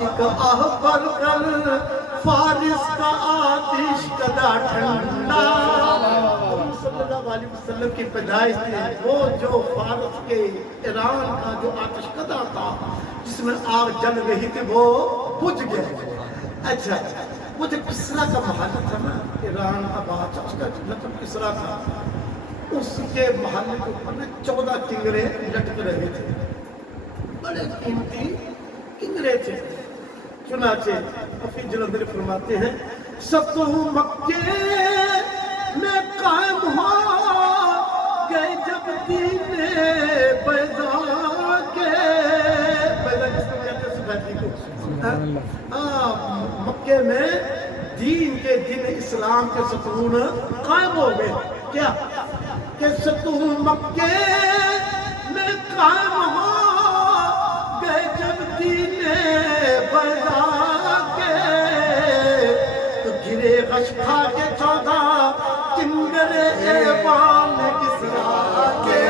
ایک آہ پر کر فارس کا آتش کدا ٹھنڈا، صلی اللہ علیہ وسلم کی پیدائش تھی وہ جو فارس کے ایران کا جو آتش کدا تھا جس میں آگ جل رہی تھی وہ بجھ گیا۔ اچھا وہ جو کسرا کا محل تھا نا، ایران کا بادشاہ، اس کا لقب کسرا تھا، اس کے محل کے اوپر میں 14 کنگرے لٹک رہے تھے، بڑے قیمتی کنگرے تھے۔ چنانچہ حفیظ جلندری فرماتے ہیں سطح مکے میں قائم ہو گئے جب دین بیضا کے، بیضا جس کو کہتے ہیں سفیدی کو، مکے میں دین کے دن اسلام کے ستون قائم ہو گئے۔ کیا کہ سطح مکے میں قائم ہو گئے جب دین بیضا کے، تو گرے غش کھا کے 14 کنگرے ایوان کسرا کے،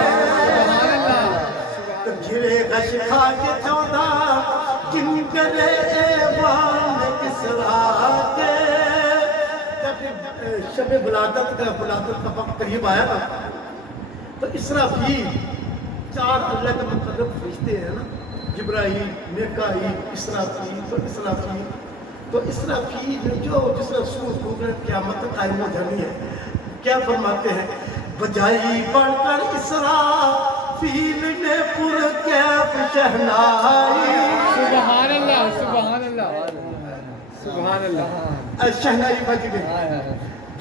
تو گرے غش کھا کے 14 کنگرے ایوان کسرا کے۔ جب شب ولادت کا وقت قریب آیا نا تو اسرافیل، 4 اللہ کے مقرب فرشتے ہیں نا، جبرائیل، میکائیل، اسرافیل، تو اسرافیل نے جس نے سور پھونک قیامت قائم ہو جانی ہے، کیا فرماتے ہیں بجائی بڑھ کر اسرافیل نے پر کیف شہنائی، سبحان اللہ سبحان اللہ سبحان اللہ، شہنائی بج گئی،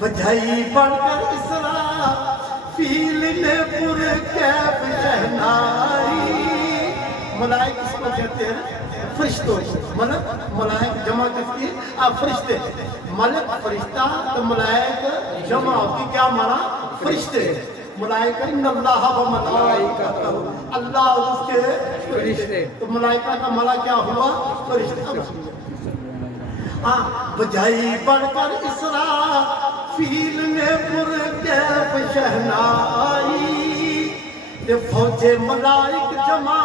بجائی بڑھ کر اسرافیل نے پر کیف شہنائی۔ ملائک اس کو کہتے ہیں فرشتوں، ملائک جمع کس کی؟ فرشتے، ملک فرشتہ تو ملائک جمع ہوتی، کیا مانا؟ فرشتے۔ ملائکہ ان اللہ و ملائکتہ، اللہ اور اس کے فرشتے، تو ملائکہ کا مانا کیا ہوا؟ فرشتہ۔ بجائی بڑھ کر اسرافیل نے پر کیف شہنائی، فوج ملائک جمع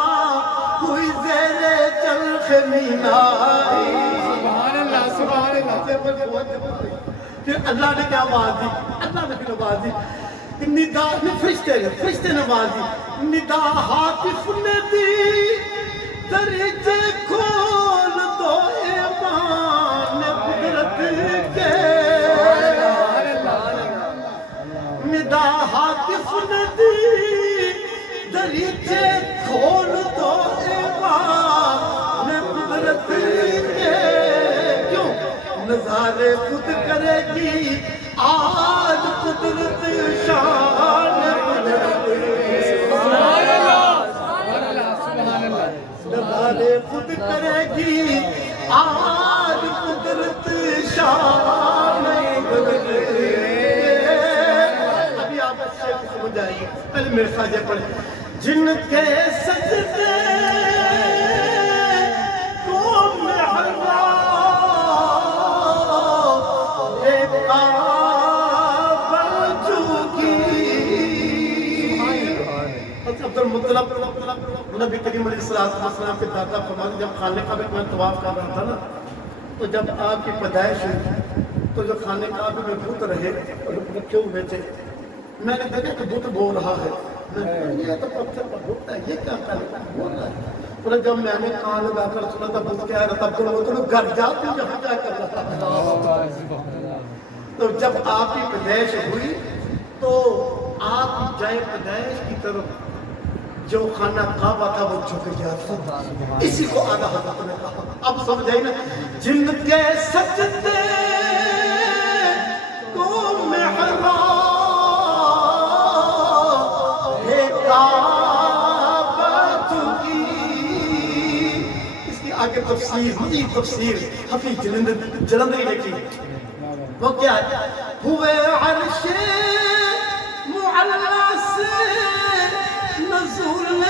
ہوئی زیر چرخ مینائی، سبحان اللہ سبحان اللہ۔ پھر اللہ نے کیا آواز دی؟ اللہ نے پھر آواز دی، ندا فرشتے نے آواز دی، ندا ہاتف نے دی درجے کھول دو ایمان قدرت کے، ندا ہاتف نے دی درجے کھول دو ایمان قدرت کے، کیوں؟ نظارے خود کرے گی آج قدرت شان قدرت، سبحان اللہ سبحان اللہ سبحان اللہ، نظارے خود کرے گی آج قدرت شان قدرت۔ ابھی آپ اچھے کو سمجھ آئے گی، پہلے میرے ساتھ یہ پڑھیں، جن کے سجدے کو محراب عبدالمطلب نبی کریم علیہ السلام کے دادا فرماتے جب خانہ کعبہ میں طواف کر رہا تھا نا، تو جب آپ کی پیدائش ہوئی تو جو خانہ کعبہ میں بت رہے رکھے ہوئے تھے، میں نے دیکھا کہ بت بول رہا ہے، یہ تو پتھر پر بولتا ہے، یہ کیا بول رہا ہے؟ تو جب میں نے کان لگا کر سنا تھا بت کیا رہا تھا، تو گھر جا تو یہاں کیا کر رہا تھا؟ تو جب آپ کی پیدائش ہوئی تو آپ کی جائے پیدائش کی طرف جو خانہ کعبہ تھا وہ جھک گیا تھا، اسی کو آدھا حضرت نے کہا۔ اب سمجھائی نا، جن کے سجدے کو محراب ہے کعبہ چکی، اس کی آگے تفسیر، مزید تفسیر حفیظ جلندری نے کی، وہ کیا ہے؟ ہوئے عرش معلا سے نزول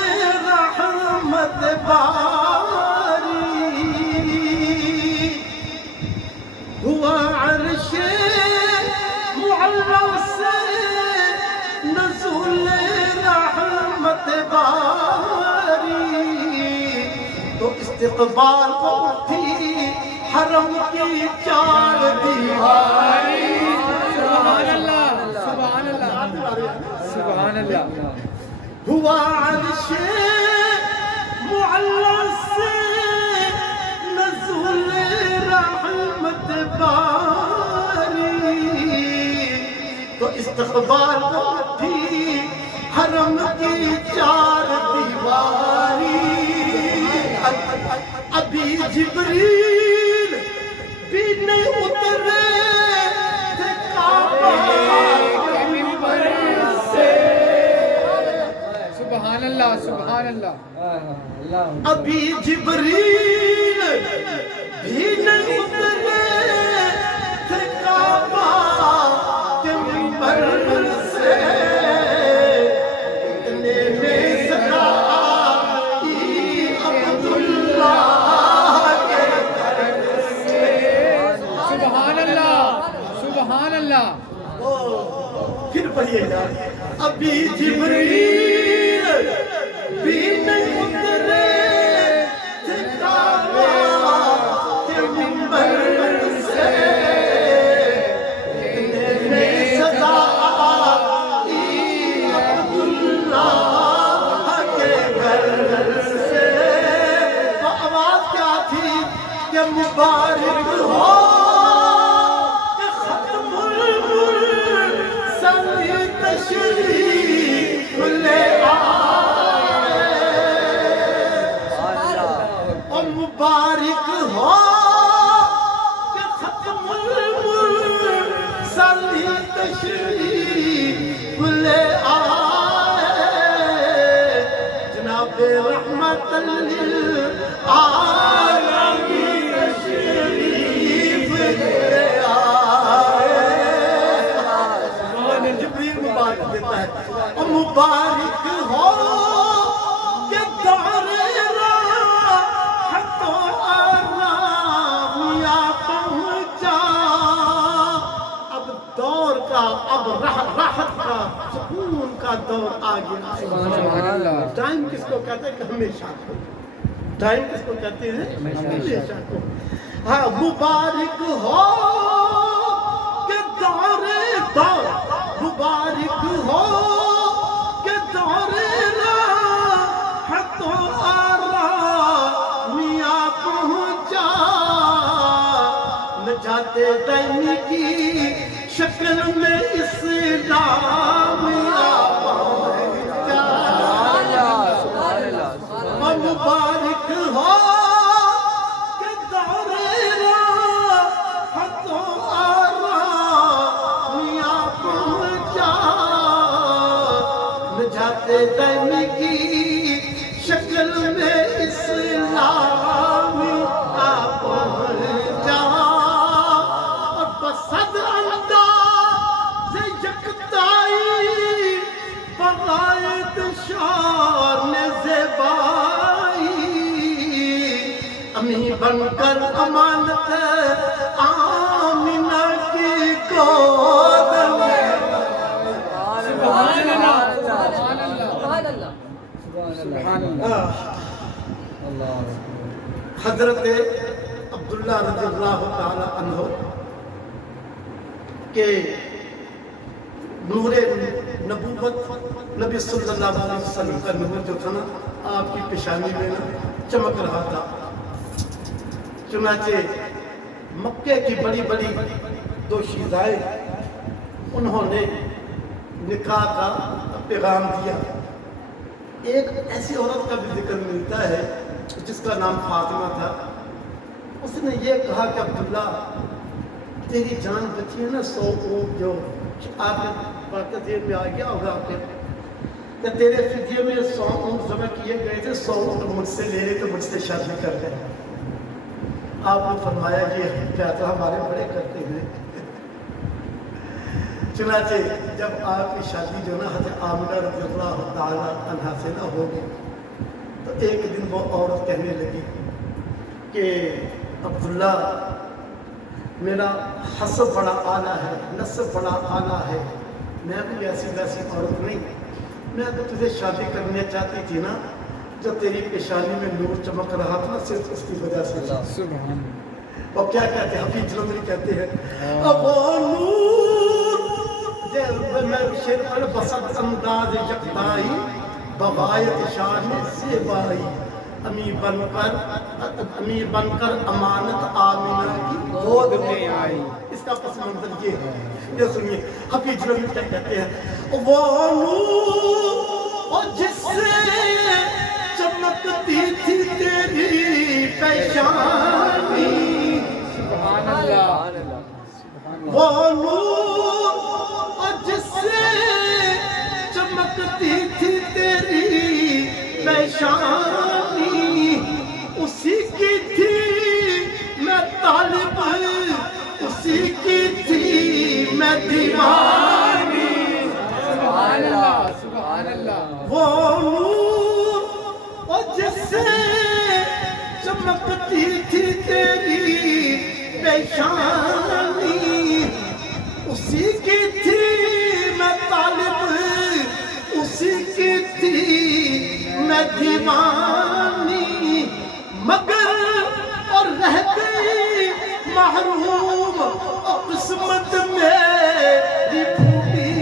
رحمت باری، ہوا عرش معلا سے نزول رحمت باری، تو استقبال کو اٹھی کی چار دیواری سبحان اللہ سبحان اللہ سبحان اللہ ہوا عرش معلی سے نزول رحمت باری تو استقبال تھی حرم کی چار دیواری ابھی جبریل بھی نہیں اترے تھے کعبہ سبحان اللہ سبحان اللہ ابھی جبریل بھی نہیں اترے تھے کعبہ کے منبر سے اتنے میں صدا آئی عبداللہ کے گھر سے سبحان اللہ سبحان اللہ پھر پڑھیے گا ابھی جبریل بھی نہیں اترے تھے کعبہ کے منبر سے اتنے میں صدا آئی عبداللہ کے گھر سے وہ آواز کیا تھی کہ مبارک ہو کہ ختم المرسلین تشریف لے آئے اور مبارک ہو کہ ختم المرسلین تشریف لے آئے جناب رحمت للعالمین تشریف لے آئے جبریل مبارک دیتا ہے اور مبارک ہو کہ دار راحت و آرام یا پہنچا اب دور کا اب راحت کا سکون کا دور آ گیا سبحان اللہ ٹائم کس کو کہتے ہیں کہ ہمیشہ کو ٹائم کس کو کہتے ہیں ہمیشہ کو ہاں مبارک ہو کہ دور مبارک ہو کہ دور راحت و آرام یا پہنچا نجات دین کی شکل میں اسلام یا پہنچا اور مبارک ہو کہ دور راحت و آرام یا پہنچا نجات دین کی شکل میں اسلام یا پہنچا اور بصد انداز یکتائی بغایت شان زیبائی امی بن کر امانت آمینہ کی گود میں سبحان اللہ سبحان اللہ سبحان اللہ حضرت عبداللہ رضی اللہ تعالی عنہ کہ نور نبوت نبی صلی اللہ علیہ وسلم کا نور جو تھا نا آپ کی پیشانی میں نا چمک رہا تھا چنانچہ مکے کی بڑی بڑی دو شیزائیں انہوں نے نکاح کا پیغام دیا ایک ایسی عورت کا بھی ذکر ملتا ہے جس کا نام فاطمہ تھا اس نے یہ کہا کہ عبداللہ تیری جان بچی ہے نا 100 اونٹ جو آپ نے بات ذہن میں آ گیا ہوگا آپ کے کہ تیرے فدیے میں 100 اونٹ ذبح کیے گئے تھے 100 اونٹ مجھ سے لے لے تو مجھ سے شادی کر لے آپ نے فرمایا یہ کیا تو ہمارے بڑے کرتے ہیں چنانچہ جب آپ کی شادی جو نا حضرت آمنہ رضی اللہ تعالیٰ عنہا سے نہ ہو گئی تو ایک دن وہ عورت کہنے لگی کہ عبداللہ میرا حسب بڑا اعلیٰ ہے نسب بڑا اعلیٰ ہے میں بھی ایسی ویسی عورت نہیں میں اگر تجھے شادی کرنے چاہتی تھی نا جو تیری پیشانی میں نور چمک رہا تھا صرف اس کی وجہ سے سبحان اور کیا کہتے ہیں حفیظ جلندری کہتے ہیں اب وہ نور میں شیر پر بسط انداز یکتائی بغایت شان زیبائی امیر بن کر امانت آمینہ کی گود میں آئی. اس کا پس منظر یہ ہے. یہ سنیے حفیظ جلندری کیا کہتے ہیں وہ نور جس سے چمکتی تھی تیری پیشانی سبحان اللہ وہ نور جس سے چمکتی تھی تیری پیشانی اسی کی تھی میں طالب اسی کی تھی میں دیوانی سبحان اللہ سبحان اللہ وہ نور اور جس سے چمکتی تھی تیری پیشانی اسی کی تھی میں طالب اسی کی تھی میں دیوانی مگر اور رہ گئی محروم اور قسمت میری پھوٹی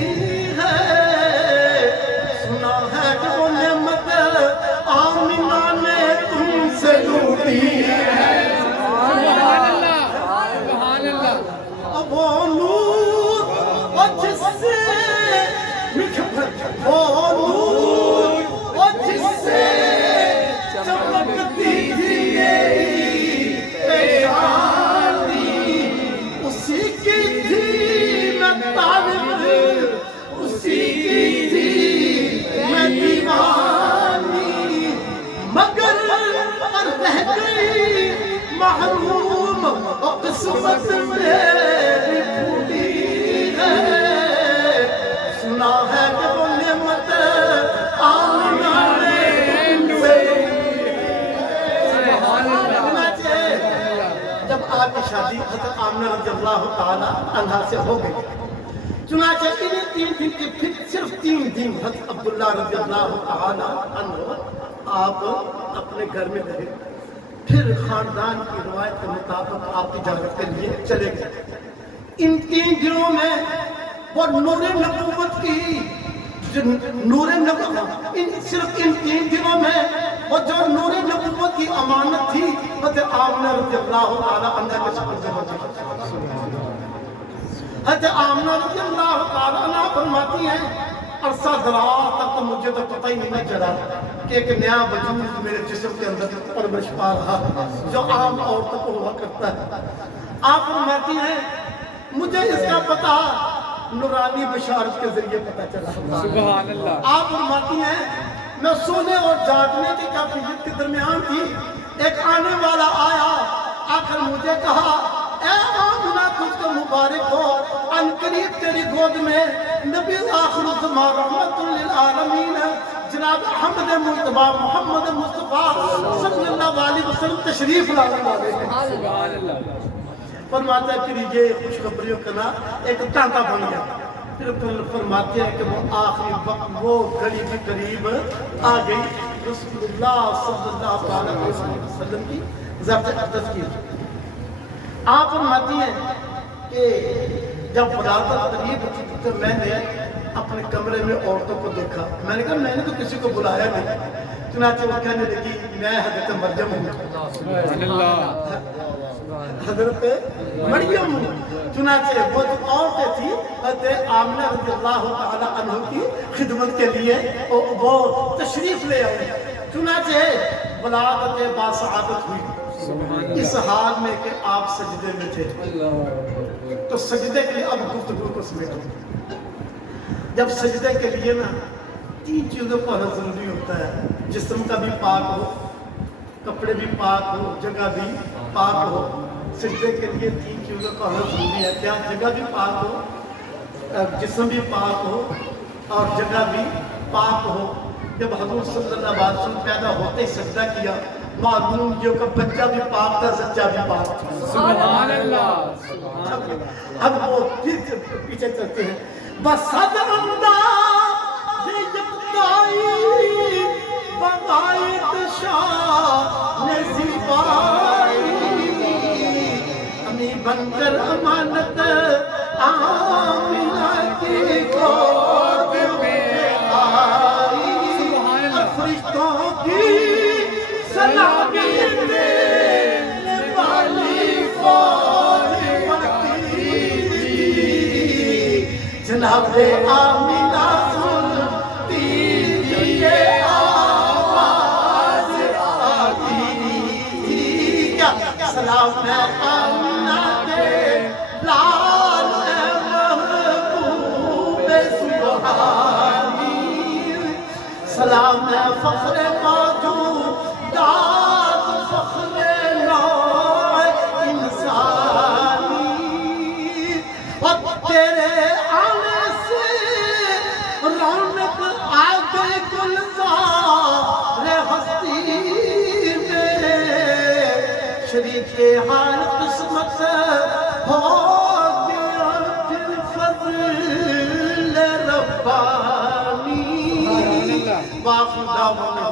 ہے سنا ہے کہ وہ نعمت آمینہ نے تم سے لوٹی ہے سبحان اللہ سبحان اللہ اب وہ نور اور جس سے وہ نور اور جس سے چمکتی تھی میری پیشانی اسی کی تھی میں طالب اسی کی تھی میں دیوانی مگر اور رہ گئی محروم اور قسمت میری پھوٹی ہے سنا ہے کہ وہ نعمت آمینہ نے تم سے جب آپ کی شادی حضرت آمنہ رضی اللہ تعالی عنہا سے ہو گئی چنانچہ انہیں 3 دن کے پھر صرف 3 دن حضرت عبداللہ رضی اللہ تعالی عنہ آپ اپنے گھر میں رہے پھر خاندان کی روایت کے مطابق آپ تجارت کے لیے چلے گئے ان 3 دنوں میں وہ نور نبوت کی صرف ان 3 دنوں میں وہ جو نور نبوت کی امانت تھی حضرت آمنہ رضی اللہ تعالی عنہ کے سپرد ہو گئی حضرت آمنہ رضی اللہ تعالی عنہ فرماتی ہیں عرصہ دراز تک تو مجھے تو پتہ ہی نہیں چلا کہ ایک نیا وجود میرے جسم کے اندر پرورش پا رہا جو عام عورتوں کو ہوا کرتا ہے آپ فرماتی ہیں مجھے اس کا پتہ نورانی بشارت کے ذریعے پتہ چلا سبحان اللہ آپ فرماتی ہیں میں سونے اور جاگنے کی کیفیت کے درمیان تھی ایک آنے والا آیا آ کر مجھے کہا اے آمنہ تجھ کو مبارک ہو ان قریب تیری گود میں نبی آخر الزمان رحمت للعالمین جناب احمد مجتبی محمد مصطفیٰ صلی اللہ علیہ وسلم تشریف لانے والے ہیں سبحان اللہ فرماتا ہے کہ یہ خوشخبریوں کا نا ایک ٹانکا بن گیا پھر فرماتے ہیں کہ وہ آخری وقت وہ گھڑی کے قریب آ گئی رسول اللہ صلی اللہ علیہ وسلم کی ذات اقدس کی آپ فرماتی ہیں کہ جب ولادت قریب تھی تو میں نے اپنے کمرے میں عورتوں کو دیکھا میں نے کہا میں نے تو کسی کو بلایا نہیں چنانچہ وہ کہنے لگی میں حضرت مریم ہوں سبحان اللہ حضرت مریم ہوں چنانچہ وہ جو عورتیں تھی حضرت آمنہ رضی اللہ تعالی عنہ کی خدمت کے لیے وہ تشریف لے آئے چنانچہ ولادت باسعادت ہوئی اس حال میں کہ آپ سجدے میں تھے تو سجدے کے لیے اب گفتگو کو سمیٹو جب سجدے کے لیے نا 3 چیزوں کو ہونا ضروری ہوتا ہے جسم کا بھی پاک ہو کپڑے بھی پاک ہو جگہ بھی پاک ہو سجدے کے لیے 3 چیزوں کا ہونا ضروری ہے کیا جگہ بھی پاک ہو جسم بھی پاک ہو اور جگہ بھی پاک ہو جب حضور صلی اللہ علیہ وسلم پیدا ہوتے ہی سجدہ کیا معلوم جو کہ بچہ بھی پاک تھا سچا بھی پاک تھا سبحان اللہ اب وہ پیچھے چلتے ہیں بسد انداز یکتائی بغایت شان زیبائی بن کر امانت آمینہ کی گود میں آئی اور فرشتوں کی سلامی دینے والی فوج بڑھتی جناب آمینہ سنتی یہ آواز آتی کیا سلام ہے آمینہ کے لال محبوب سبحانی سلام ہے فخر موجودات فخر نوع انسانی اور تیرے آنے سے رونق آ گئی گلزار ہستی میں شریک حال قسمت ہو گیا پھر فضل ربانی واخر دعوانا